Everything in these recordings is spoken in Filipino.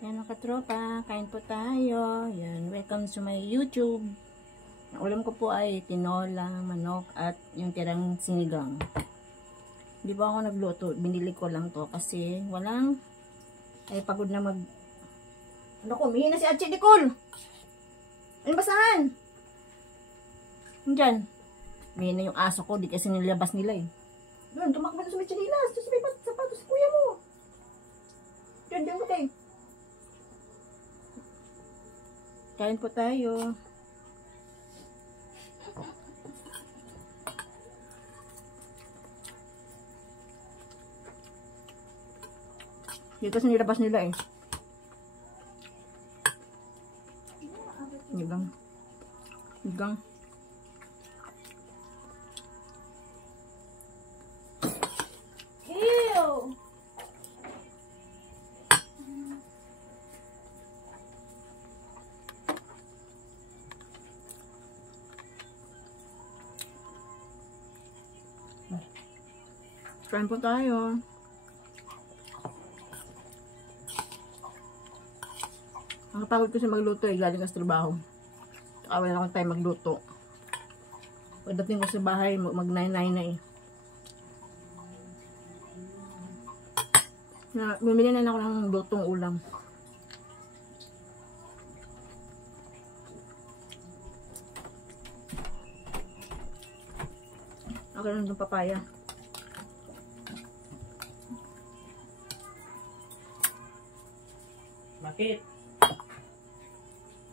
Yan mga katropa, kain po tayo. Yan, welcome to my YouTube. Ang ulam ko po ay tinola, manok at yung tirang sinigang. Hindi po ako nagluto, binili ko lang to kasi walang ay pagod na mag ano ko, umihi na si Atche Nicole. Ano basahan? Diyan. Umihi na yung aso ko, di kasi nilabas nila eh. Doon, tumakbo na sa may chinilas. Doon sa may sapatos, kuya mo. Diyan mo tayo. Kain po tayo. Dito sa nilabas nila eh. Nigang. Nigang. Ew! Kain po tayo. Ang kapagod ko siya magluto eh, galing sa trabaho. Saka wala akong time magluto. Pagdating ko sa bahay, mag-9-9 na eh. Bumili na ako ng lutong ulam. Ako lang ng papaya. Bakit?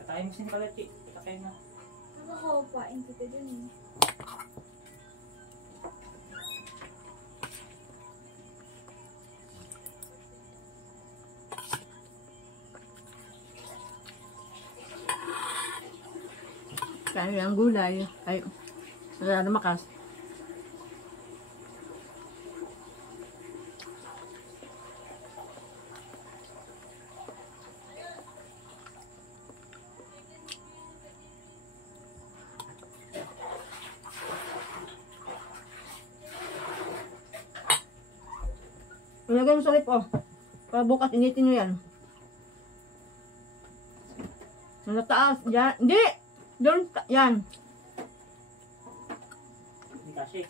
Katayin mo siya ni Kalati. Katayin na. Nakakapain kita dun eh. Kaya ang gulay. Ay, wala na makas. Ilagay mo sa rip, oh. Para bukas, initin nyo yan. Nasa taas, yan. Hindi! Doon, yan. Hindi kasi.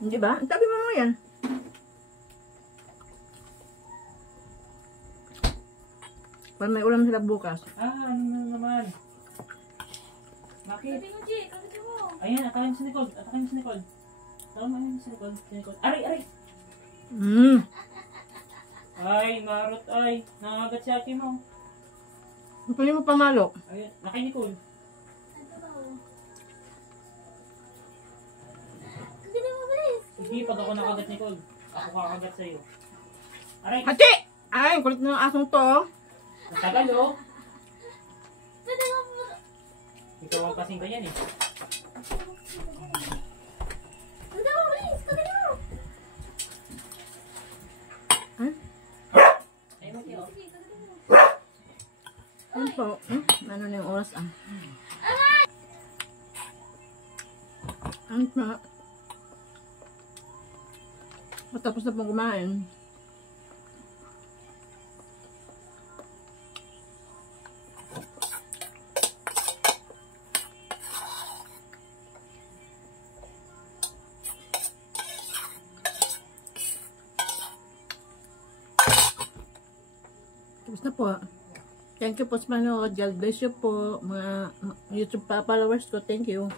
Hindi ba? Tabi mo mo yan. Para may ulam sila bukas. Ano na naman? Bakit? Sabi mo, Jay, kakita mo. Ayan, atakin si Nicole. Atakin si Nicole. Tawag mo yun si Nicole. Si Nicole. Aray, aray! Ay, marot ay. Nangagat si ate mo. Pwede mo pamalo. Ayan, nakay Nicole. Ano ba? Kakita mo, bilis. Hindi, pag ako nakagat Nicole. Ako kakagat sa'yo. Aray! Hati! Ay, kulit na ng asong to. Natagal oh. Pwede mo po. Ikaw ang kasing ka yan eh. Kakita mo, bilis. Kakita mo. Huh? Ay, mo kayo. Sige, kakita mo. Ano po? Ano na yung oras ah? Ano pa? Matapos na pong kumain. Tapos na po. Thank you po sa manood. God bless you po. Mga YouTube followers ko. Thank you.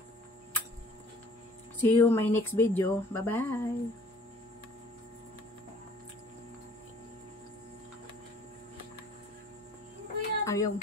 See you my next video. Bye-bye. Ayaw.